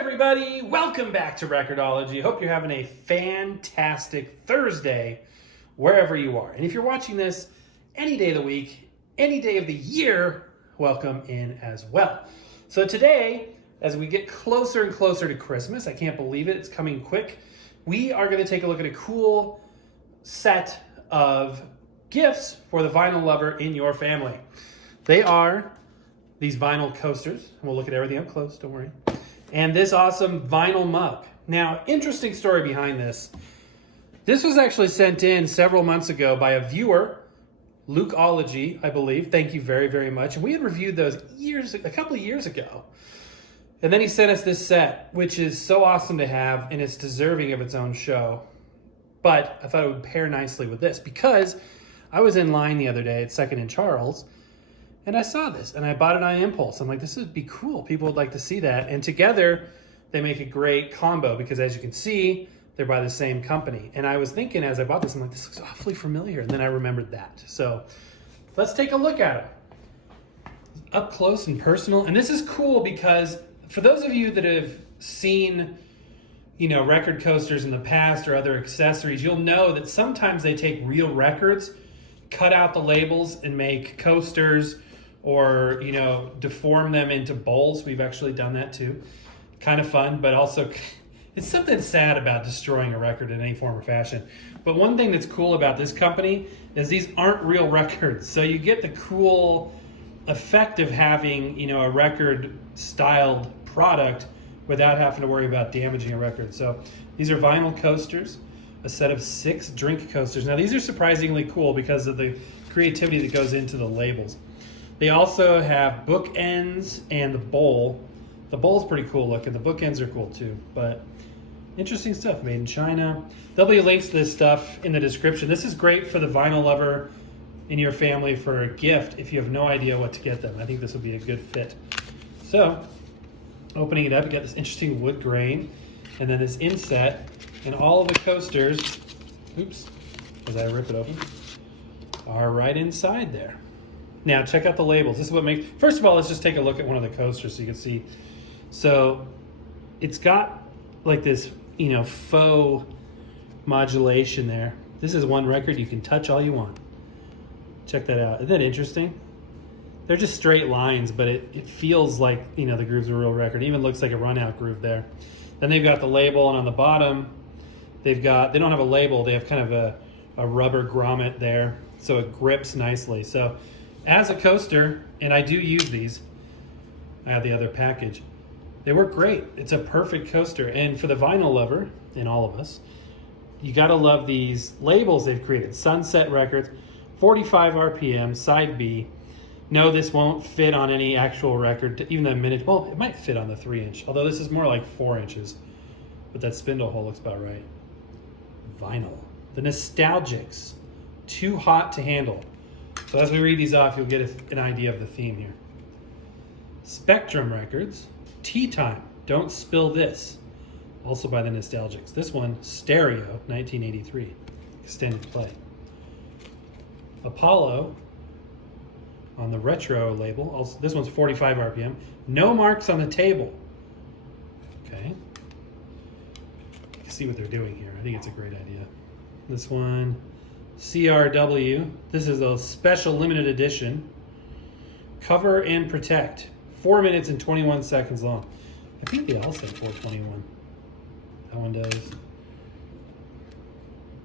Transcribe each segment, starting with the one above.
everybody, welcome back to Record-ology. Hope you're having a fantastic Thursday wherever you are. And if you're watching this any day of the week, any day of the year, welcome in as well. So today, as we get closer and closer to Christmas, I can't believe it, it's coming quick, we are going to take a look at a cool set of gifts for the vinyl lover in your family. They are these vinyl coasters. We'll look at everything up close, don't worry. And this awesome vinyl mug. Now, interesting story behind this. This was actually sent in several months ago by a viewer, Record-ology, I believe. Thank you very, very much. And we had reviewed those a couple of years ago. And then he sent us this set, which is so awesome to have, and it's deserving of its own show. But I thought it would pair nicely with this because I was in line the other day at 2nd and Charles, and I saw this, and I bought it on impulse. I'm like, this would be cool. People would like to see that. And together, they make a great combo because, as you can see, they're by the same company. And I was thinking as I bought this, I'm like, this looks awfully familiar. And then I remembered that. So let's take a look at it. Up close and personal. And this is cool because for those of you that have seen, record coasters in the past or other accessories, you'll know that sometimes they take real records, cut out the labels, and make coasters or, deform them into bowls. We've actually done that too. Kind of fun, but also it's something sad about destroying a record in any form or fashion. But one thing that's cool about this company is these aren't real records. So you get the cool effect of having, a record styled product without having to worry about damaging a record. So these are vinyl coasters, a set of 6 drink coasters. Now these are surprisingly cool because of the creativity that goes into the labels. They also have bookends and the bowl. The bowl's pretty cool looking. The bookends are cool too, but interesting stuff made in China. There'll be links to this stuff in the description. This is great for the vinyl lover in your family for a gift if you have no idea what to get them. I think this will be a good fit. So, opening it up, you got this interesting wood grain, and then this inset, and all of the coasters, oops, as I rip it open, are right inside there. Now, check out the labels. This is what makes, first of all, let's just take a look at one of the coasters so you can see. So, it's got like this, faux modulation there. This is one record you can touch all you want. Check that out. Isn't that interesting? They're just straight lines, but it feels like, the groove's a real record. It even looks like a run-out groove there. Then they've got the label, and on the bottom, they don't have a label. They have kind of a rubber grommet there, so it grips nicely. So as a coaster, and I do use these, I have the other package, they work great. It's a perfect coaster. And for the vinyl lover, and all of us, you gotta love these labels they've created. Sunset Records, 45 RPM, side B. No, this won't fit on any actual record, even the minute. Well, it might fit on the 3-inch, although this is more like 4 inches. But that spindle hole looks about right. Vinyl. The Nostalgics, Too Hot to Handle. So as we read these off, you'll get an idea of the theme here. Spectrum Records, Tea Time, Don't Spill This. Also by the Nostalgics. This one, Stereo, 1983. Extended play. Apollo, on the retro label. Also, this one's 45 RPM. No marks on the table. Okay. You can see what they're doing here. I think it's a great idea. This one, CRW. This is a special limited edition. Cover and Protect. 4 minutes and 21 seconds long. I think they all say 421. That one does.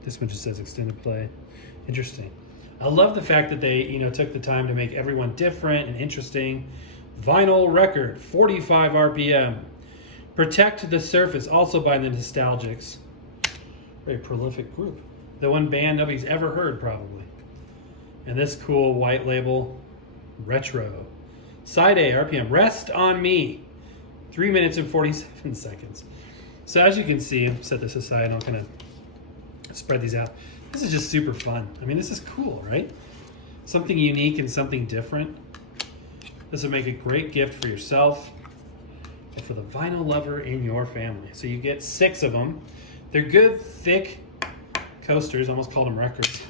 This one just says extended play. Interesting. I love the fact that they, took the time to make everyone different and interesting. Vinyl record, 45 RPM. Protect the Surface, also by the Nostalgics. Very prolific group. The one band nobody's ever heard, probably. And this cool white label, Retro. Side A, RPM, Rest on Me. 3 minutes and 47 seconds. So as you can see, I'll set this aside and I'll kind of spread these out. This is just super fun. I mean, this is cool, right? Something unique and something different. This would make a great gift for yourself or for the vinyl lover in your family. So you get 6 of them. They're good, thick coasters. Almost called them records.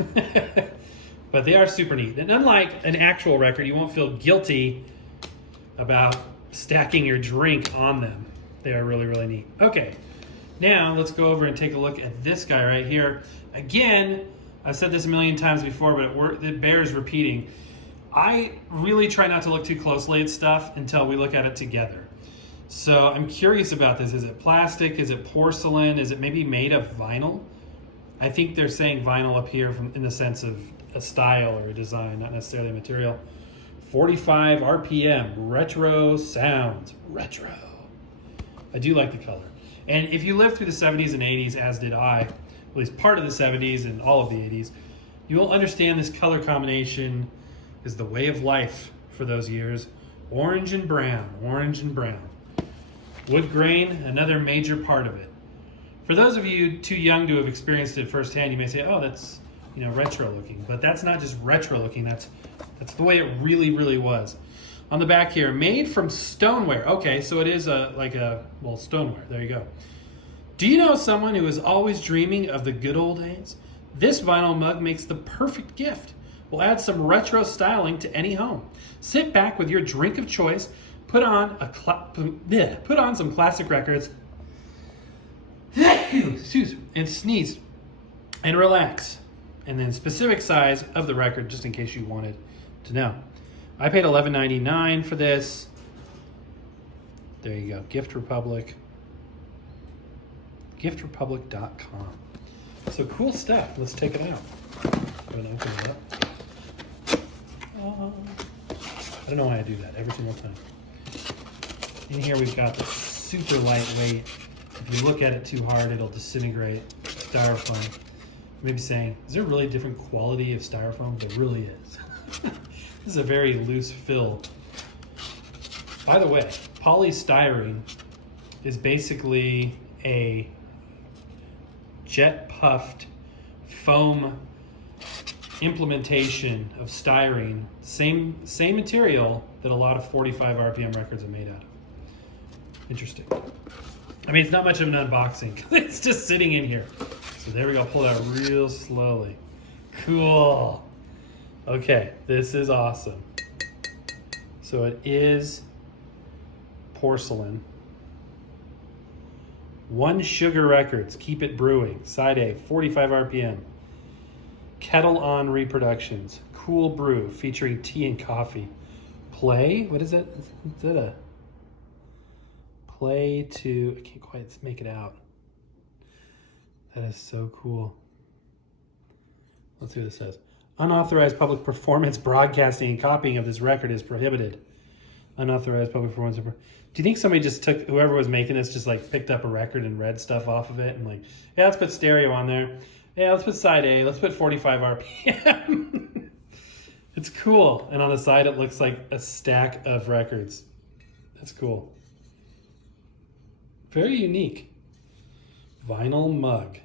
But they are super neat. And unlike an actual record, you won't feel guilty about stacking your drink on them. They are really, really neat. Okay, now let's go over and take a look at this guy right here. Again, I've said this a million times before, but it bears repeating. I really try not to look too closely at stuff until we look at it together. So I'm curious about this. Is it plastic? Is it porcelain? Is it maybe made of vinyl? I think they're saying vinyl up here in the sense of a style or a design, not necessarily a material. 45 RPM, retro sounds. Retro. I do like the color. And if you lived through the 70s and 80s, as did I, at least part of the 70s and all of the 80s, you will understand this color combination is the way of life for those years. Orange and brown, orange and brown. Wood grain, another major part of it. For those of you too young to have experienced it firsthand, you may say, oh, that's retro looking. But that's not just retro looking, that's the way it really, really was. On the back here, made from stoneware. Okay, so it is stoneware. There you go. Do you know someone who is always dreaming of the good old days? This vinyl mug makes the perfect gift. We'll add some retro styling to any home. Sit back with your drink of choice, put on some classic records, and sneeze, and relax. And then specific size of the record, just in case you wanted to know. I paid $11.99 for this. There you go, Gift Republic. GiftRepublic.com. So cool stuff. Let's take it out. Go and open it up. I don't know why I do that every single time. In here we've got the super lightweight. If you look at it too hard, it'll disintegrate styrofoam. Maybe saying, is there really a different quality of styrofoam? There really is. This is a very loose fill. By the way, polystyrene is basically a jet puffed foam implementation of styrene. Same material that a lot of 45 RPM records are made out of. Interesting. I mean, it's not much of an unboxing. It's just sitting in here. So there we go, pull it out real slowly. Cool. Okay, this is awesome. So it is porcelain. One Sugar Records, Keep It Brewing. Side A, 45 RPM. Kettle On Reproductions. Cool Brew, featuring tea and coffee. Play? What is it? Is that a play to... I can't quite make it out. That is so cool. Let's see what it says. Unauthorized public performance, broadcasting, and copying of this record is prohibited. Unauthorized public performance. Do you think somebody just took, whoever was making this, just like picked up a record and read stuff off of it and like, yeah, let's put stereo on there. Yeah, let's put side A. Let's put 45 RPM. It's cool. And on the side, it looks like a stack of records. That's cool. Very unique. Vinyl mug.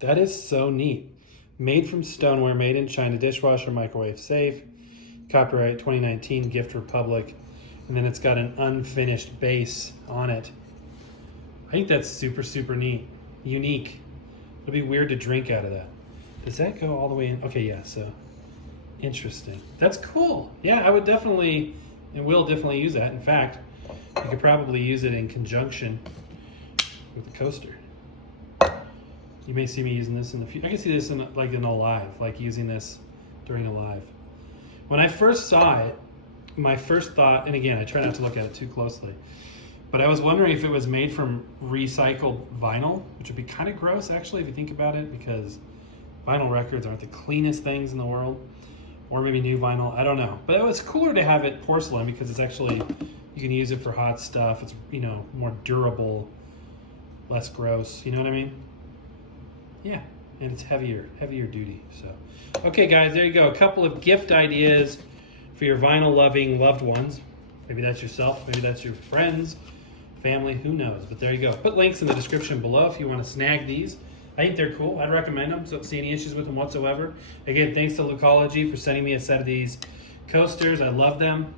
That is so neat. Made from stoneware, made in China, dishwasher, microwave safe. Copyright 2019, Gift Republic. And then it's got an unfinished base on it. I think that's super, super neat. Unique. It'll be weird to drink out of that. Does that go all the way in? Okay, yeah, so interesting. That's cool. Yeah, I would definitely, and will definitely use that. In fact, you could probably use it in conjunction with the coaster. You may see me using this in the future. I can see this in a live, like using this during a live. When I first saw it, my first thought, and again, I try not to look at it too closely, but I was wondering if it was made from recycled vinyl, which would be kind of gross actually if you think about it, because vinyl records aren't the cleanest things in the world, or maybe new vinyl, I don't know. But it was cooler to have it porcelain because it's actually, you can use it for hot stuff. It's, more durable, less gross, you know what I mean? Yeah, and it's heavier duty. So, okay guys, there you go. A couple of gift ideas for your vinyl loving loved ones. Maybe that's yourself, maybe that's your friends, family, who knows. But there you go. Put links in the description below if you want to snag these. I think they're cool. I'd recommend them. Don't see any issues with them whatsoever. Again, thanks to Littleton for sending me a set of these coasters. I love them.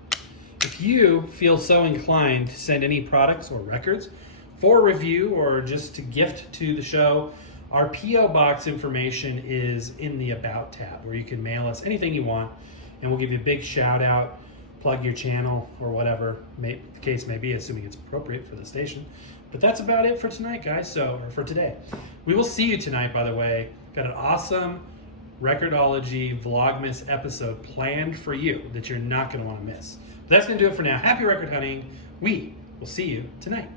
If you feel so inclined to send any products or records for review or just to gift to the show, our P.O. Box information is in the About tab, where you can mail us anything you want, and we'll give you a big shout out, plug your channel, or whatever the case may be, assuming it's appropriate for the station. But that's about it for tonight, guys. Or for today. We will see you tonight, by the way. Got an awesome Record-ology Vlogmas episode planned for you that you're not going to want to miss. But that's going to do it for now. Happy record hunting. We will see you tonight.